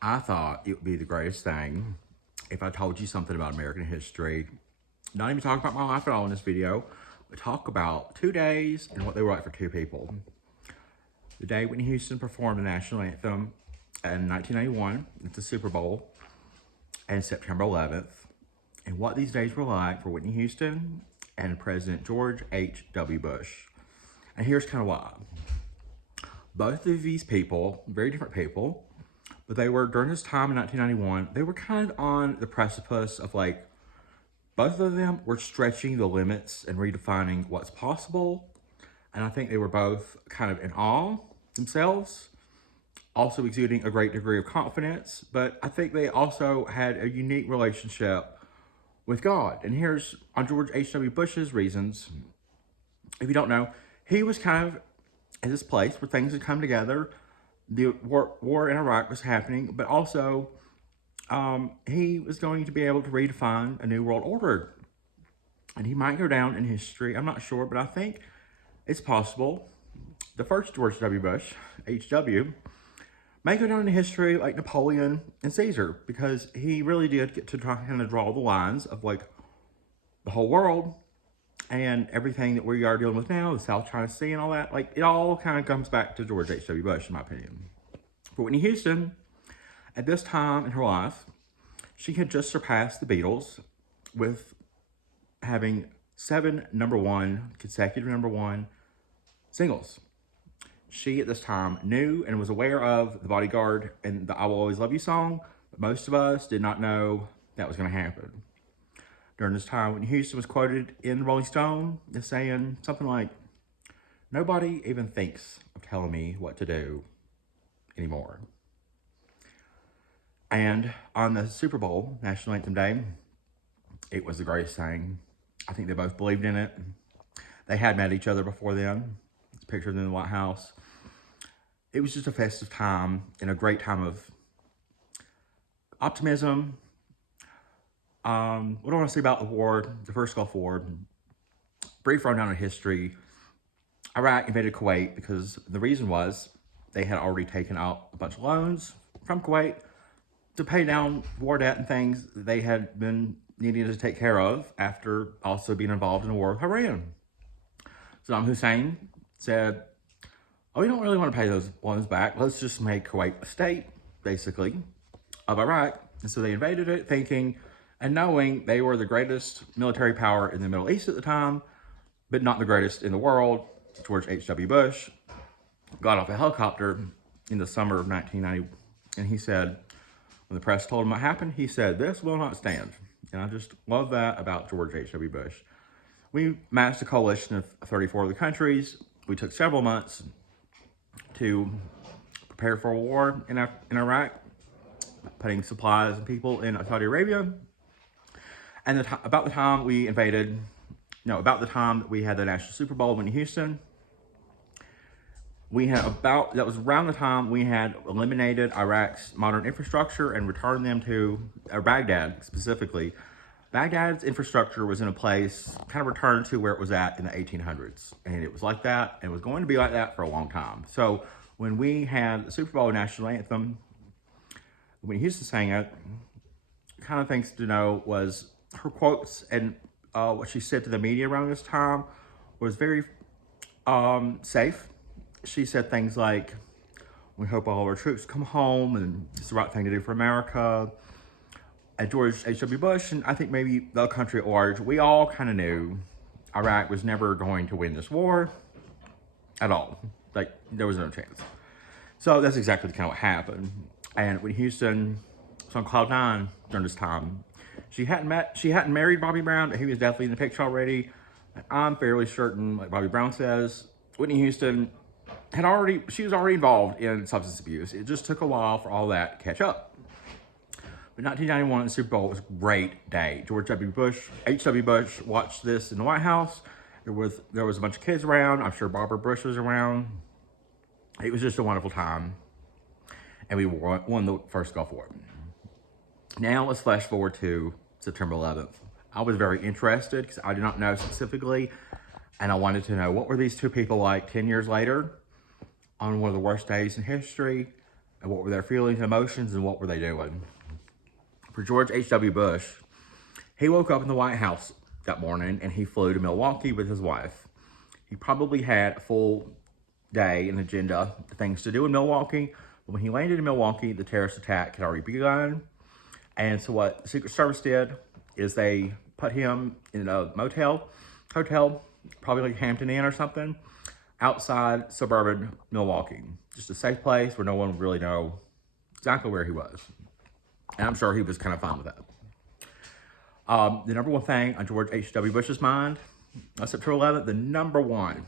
I thought it would be the greatest thing if I told you something about American history. Not even talk about my life at all in this video, but talk about 2 days and what they were like for two people. The day Whitney Houston performed the national anthem in 1991 at the Super Bowl, and September 11th, and what these days were like for Whitney Houston and President George H.W. Bush. And here's kind of why. Both of these people, very different people, but they were, during this time in 1991, they were kind of on the precipice of like, both of them were stretching the limits and redefining what's possible. And I think they were both kind of in awe themselves, also exuding a great degree of confidence. But I think they also had a unique relationship with God. And here's on George H.W. Bush's reasons. If you don't know, he was kind of at this place where things had come together. The war in Iraq was happening, but also he was going to be able to redefine a new world order. And he might go down in history, I'm not sure, but I think it's possible. The first George W. Bush, H.W., may go down in history like Napoleon and Caesar, because he really did get to kind of draw the lines of like the whole world and everything that we are dealing with now, the South China Sea and all that. Like, it all kind of comes back to George H.W. Bush, in my opinion. For Whitney Houston, at this time in her life, she had just surpassed the Beatles with having 7 consecutive number one singles. She, at this time, knew and was aware of The Bodyguard and the I Will Always Love You song, but most of us did not know that was going to happen. During this time, Whitney Houston was quoted in Rolling Stone as saying something like, "Nobody even thinks of telling me what to do anymore." And on the Super Bowl, National Anthem Day, it was the greatest thing. I think they both believed in it. They had met each other before then. It's pictured in the White House. It was just a festive time and a great time of optimism. What do I want to say about the war, the first Gulf War? Brief rundown of history. Iraq invaded Kuwait because the reason was they had already taken out a bunch of loans from Kuwait to pay down war debt and things they had been needing to take care of after also being involved in a war with Iran. Saddam Hussein said, "Oh, we don't really want to pay those loans back. Let's just make Kuwait a state, basically, of Iraq." And so they invaded it thinking and knowing they were the greatest military power in the Middle East at the time, but not the greatest in the world. George H.W. Bush got off a helicopter in the summer of 1990, and he said, when the press told him what happened, he said, "This will not stand." And I just love that about George H.W. Bush. We massed a coalition of 34 other countries. We took several months to prepare for a war in Iraq, putting supplies and people in Saudi Arabia. And about the time we had the National Super Bowl in Houston, that was around the time we had eliminated Iraq's modern infrastructure and returned them to Baghdad specifically. Baghdad's infrastructure was in a place, kind of returned to where it was at in the 1800s. And it was like that, and it was going to be like that for a long time. So when we had the Super Bowl national anthem, when Houston sang it, kind of things to know was her quotes and what she said to the media around this time was very safe. She said things like, "We hope all our troops come home, and it's the right thing to do for America." And George H.W. Bush, and I think maybe the country at large, we all kind of knew Iraq was never going to win this war at all. Like, there was no chance. So that's exactly kind of what happened. And when Houston was on cloud nine during this time, she hadn't married Bobby Brown, but he was definitely in the picture already. I'm fairly certain, like Bobby Brown says, Whitney Houston she was already involved in substance abuse. It just took a while for all that to catch up. But 1991, the Super Bowl was a great day. George H.W. Bush watched this in the White House. There was a bunch of kids around. I'm sure Barbara Bush was around. It was just a wonderful time. And we won the first Gulf War. Now let's flash forward to September 11th. I was very interested because I did not know specifically, and I wanted to know what were these two people like 10 years later on one of the worst days in history. and what were their feelings and emotions and what were they doing. For George H.W. Bush, he woke up in the White House that morning and he flew to Milwaukee with his wife. He probably had a full day and agenda, things to do in Milwaukee. But when he landed in Milwaukee, the terrorist attack had already begun. And so what the Secret Service did is they put him in a hotel, probably like Hampton Inn or something, outside suburban Milwaukee. Just a safe place where no one would really know exactly where he was. And I'm sure he was kind of fine with that. The number one thing on George H.W. Bush's mind on September 11th, the number one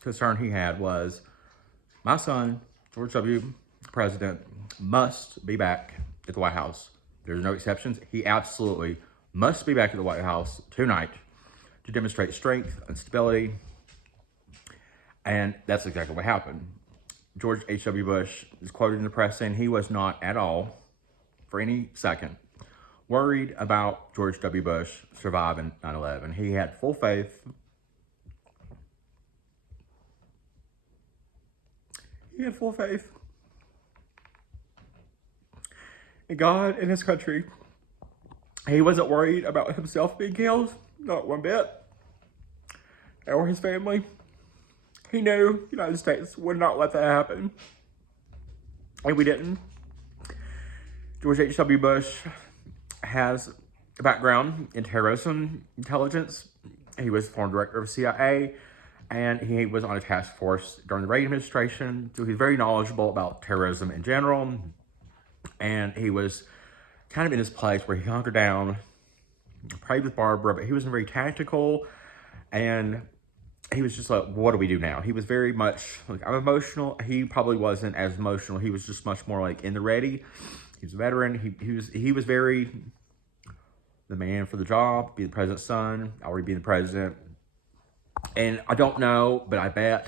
concern he had was, my son, George W., president, must be back at the White House. There's no exceptions. He absolutely must be back at the White House tonight to demonstrate strength and stability. And that's exactly what happened. George H.W. Bush is quoted in the press saying he was not at all, for any second, worried about George W. Bush surviving 9/11. He had full faith. He had full faith in God and his country. He wasn't worried about himself being killed, not one bit, or his family. He knew the United States would not let that happen, and we didn't. George H.W. Bush has a background in terrorism intelligence. He was former director of CIA, and he was on a task force during the Reagan administration. So he's very knowledgeable about terrorism in general. And he was kind of in this place where he hunkered down, prayed with Barbara, but he wasn't very tactical. And he was just like, what do we do now? He was very much like, I'm emotional. He probably wasn't as emotional. He was just much more like in the ready. He was a veteran. He was very the man for the job, be the president's son, already being the president. And I don't know, but I bet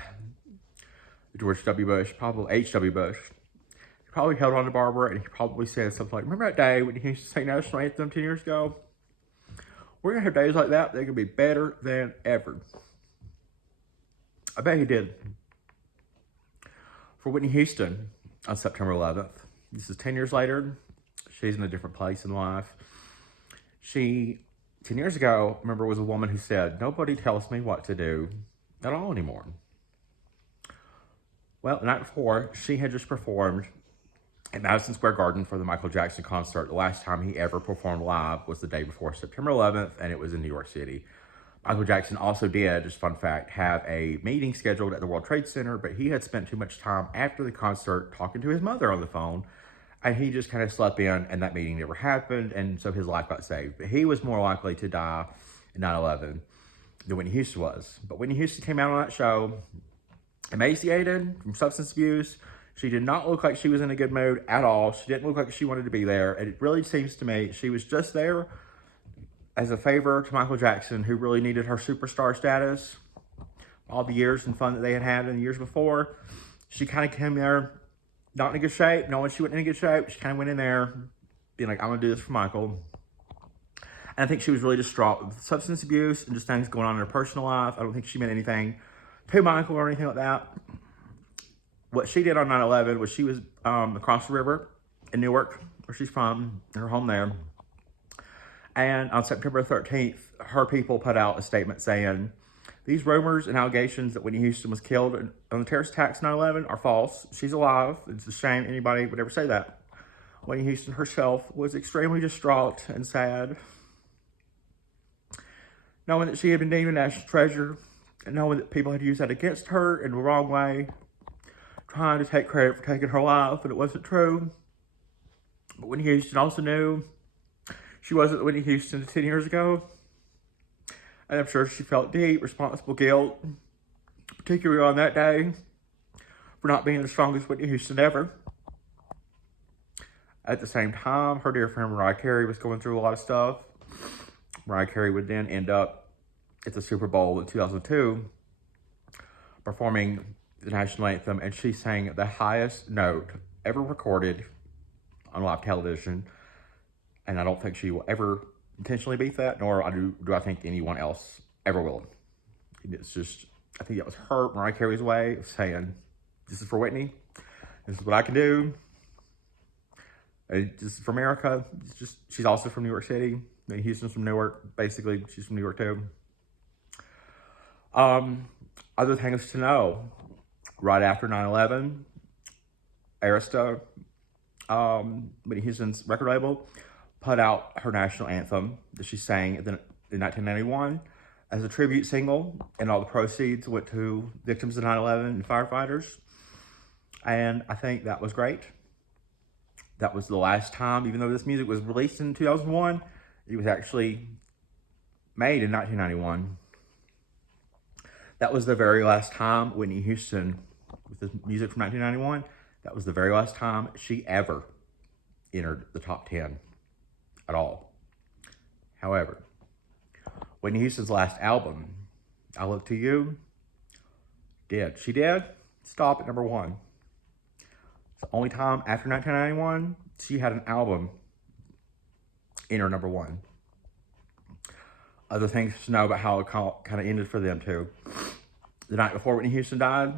George W. Bush, probably H.W. Bush, he probably held on to Barbara and he probably said something like, remember that day when he used to sing national anthem 10 years ago? We're going to have days like that. They're going to be better than ever. I bet he did. For Whitney Houston on September 11th, this is 10 years later. She's in a different place in life. She, 10 years ago, remember, was a woman who said, nobody tells me what to do at all anymore. Well, the night before, she had just performed at Madison Square Garden for the Michael Jackson concert. The last time he ever performed live was the day before September 11th, and it was in New York City. Michael Jackson also did, just fun fact, have a meeting scheduled at the World Trade Center, but he had spent too much time after the concert talking to his mother on the phone, and he just kind of slept in, and that meeting never happened, and so his life got saved. But he was more likely to die in 9/11 than Whitney Houston was. But Whitney Houston came out on that show emaciated from substance abuse. She did not look like she was in a good mood at all. She didn't look like she wanted to be there. And it really seems to me she was just there as a favor to Michael Jackson, who really needed her superstar status. All the years and fun that they had had in the years before. She kind of came there not in good shape, knowing she wasn't in good shape. She kind of went in there being like, I'm going to do this for Michael. And I think she was really distraught with substance abuse and just things going on in her personal life. I don't think she meant anything to Michael or anything like that. What she did on 9/11 was she was across the river in Newark, where she's from, her home there. And on September 13th, her people put out a statement saying, these rumors and allegations that Whitney Houston was killed on the terrorist attacks 9/11 are false. She's alive. It's a shame anybody would ever say that. Whitney Houston herself was extremely distraught and sad, knowing that she had been deemed a national treasure and knowing that people had used that against her in the wrong way, trying to take credit for taking her life, and it wasn't true. But Whitney Houston also knew she wasn't Whitney Houston 10 years ago. And I'm sure she felt deep, responsible guilt, particularly on that day, for not being the strongest Whitney Houston ever. At the same time, her dear friend Mariah Carey was going through a lot of stuff. Mariah Carey would then end up at the Super Bowl in 2002, performing the national anthem, and she sang the highest note ever recorded on live television. And I don't think she will ever intentionally beat that, nor do I think anyone else ever will. It's just, I think that was her, Mariah Carey's way of saying, this is for Whitney. This is what I can do. Just from America. It's just, she's also from New York City. Whitney Houston's from Newark. Basically, she's from New York too. Other things to know. Right after 9/11, Arista, Whitney Houston's record label, put out her national anthem that she sang in 1991 as a tribute single, and all the proceeds went to victims of 9/11 and firefighters. And I think that was great. That was the last time, even though this music was released in 2001, it was actually made in 1991. That was the very last time Whitney Houston, with this music from 1991, that was the very last time she ever entered the top 10 at all. However, Whitney Houston's last album, I Look to You, she did stop at number 1. It's the only time after 1991 she had an album enter number 1. Other things to know about how it kind of ended for them too. The night before Whitney Houston died,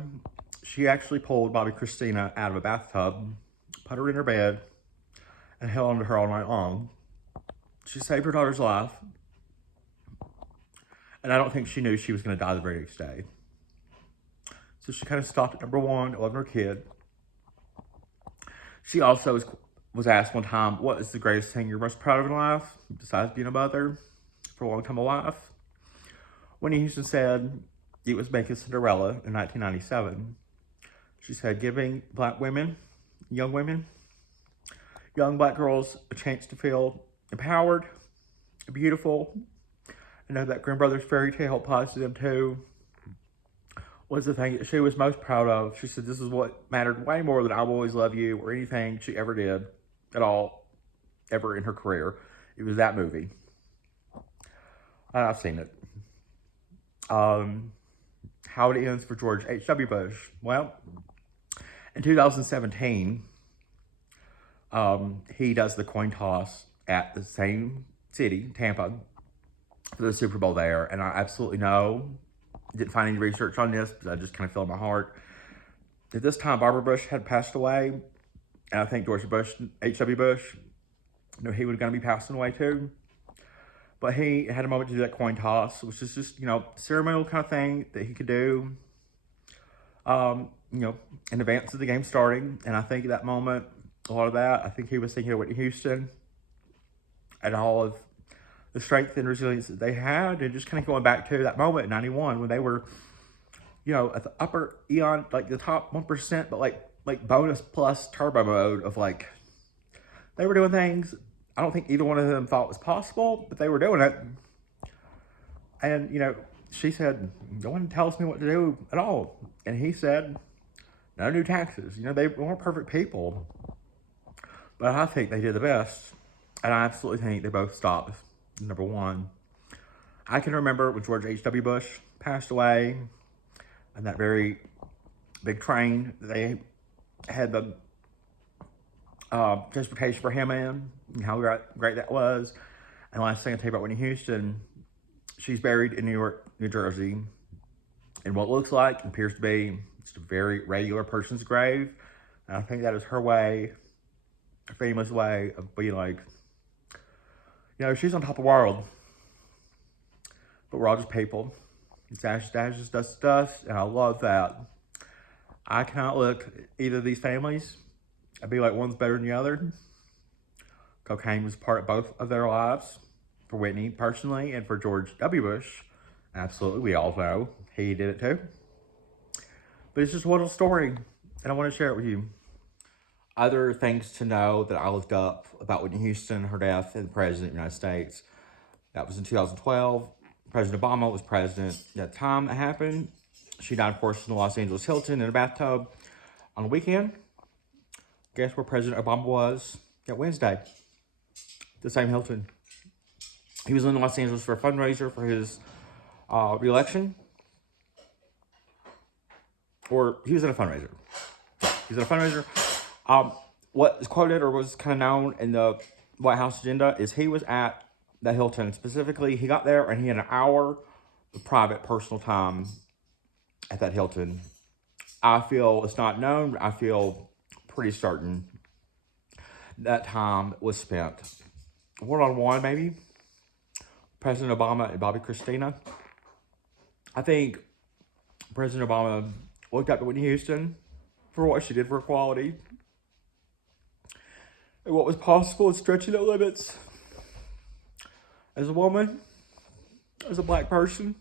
she actually pulled Bobby Christina out of a bathtub, put her in her bed, and held onto her all night long. She saved her daughter's life, and I don't think she knew she was going to die the very next day. So she kind of stopped at number 1, loving her kid. She also was asked one time, what is the greatest thing you're most proud of in life, besides being a mother for a long time of life? Whitney Houston said it was making Cinderella in 1997. She said giving black women, young black girls, a chance to feel empowered, beautiful, and know that Grimm Brothers fairy tale applies to them too, was the thing that she was most proud of. She said this is what mattered way more than I Will Always Love You or anything she ever did at all, ever in her career. It was that movie. And I've seen it. How it ends for George H.W. Bush. Well, in 2017, he does the coin toss at the same city, Tampa, for the Super Bowl there. And I absolutely know, didn't find any research on this, but I just kind of feel in my heart. At this time, Barbara Bush had passed away. And I think George Bush, H.W. Bush, he was going to be passing away too. But he had a moment to do that coin toss, which is just, ceremonial kind of thing that he could do, in advance of the game starting. And I think at that moment, a lot of that, I think he was thinking of Whitney Houston and all of the strength and resilience that they had, and just kind of going back to that moment in 91 when they were, at the upper eon, like the top 1%, but like bonus plus turbo mode of they were doing things I don't think either one of them thought was possible, but they were doing it. And, she said, no one tells me what to do at all. And he said, no new taxes. They weren't perfect people, but I think they did the best. And I absolutely think they both stopped number 1. I can remember when George H.W. Bush passed away and that very big train they had the transportation for him in, and how great that was. And the last thing I'll tell you about Whitney Houston, she's buried in New York, New Jersey, in what looks like, appears to be, just a very regular person's grave. And I think that is her way, a famous way of being she's on top of the world, but we're all just people. It's ashes to ashes, dust to dust, and I love that. I cannot look at either of these families and be like one's better than the other. Cocaine was part of both of their lives, for Whitney personally, and for George W. Bush. Absolutely, we all know he did it too. But it's just a little story, and I want to share it with you. Other things to know that I looked up about Whitney Houston, her death, and the President of the United States. That was in 2012. President Obama was president at the time that happened. She died, of course, in the Los Angeles Hilton in a bathtub on the weekend. Guess where President Obama was that Wednesday? The same Hilton. He was in Los Angeles for a fundraiser for his re-election. Or he was at a fundraiser. He was at a fundraiser. What is quoted or was kind of known in the White House agenda is he was at the Hilton. Specifically, he got there and he had an hour of private, personal time at that Hilton. I feel it's not known, but I feel pretty certain that time was spent one-on-one, maybe. President Obama and Bobby Christina. I think President Obama looked up to Whitney Houston for what she did for equality and what was possible and stretching the limits as a woman, as a black person.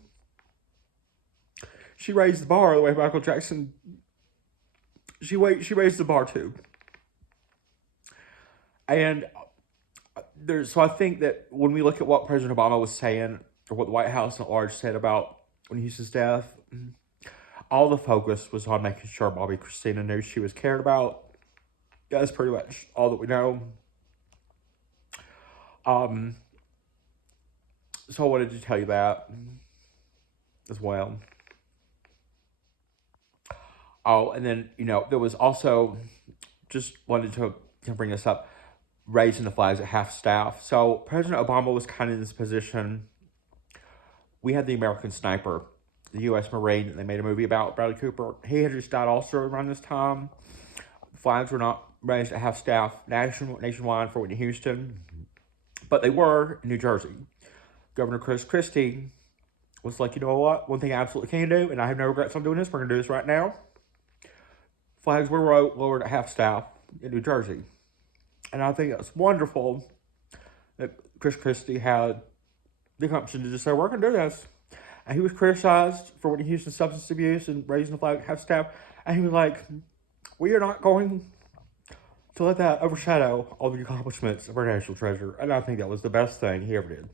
She raised the bar the way Michael Jackson, she raised the bar too. And so I think that when we look at what President Obama was saying, or what the White House at large said about Whitney Houston's death, all the focus was on making sure Bobby Christina knew she was cared about. That's pretty much all that we know. So I wanted to tell you that as well. Oh, and then, there was also, just wanted to bring this up, raising the flags at half staff. So President Obama was kind of in this position. We had the American Sniper, the U.S. Marine, that they made a movie about, Bradley Cooper. He had just died also around this time. The flags were not raised at half staff nationwide for Whitney Houston, but they were in New Jersey. Governor Chris Christie was like, you know what? One thing I absolutely can do, and I have no regrets on doing this, we're going to do this right now. Flags were lowered at half staff in New Jersey. And I think it's wonderful that Chris Christie had the gumption to just say, we're going to do this. And he was criticized for Whitney Houston's substance abuse and raising the flag at half staff. And he was like, we are not going to let that overshadow all the accomplishments of our national treasure. And I think that was the best thing he ever did.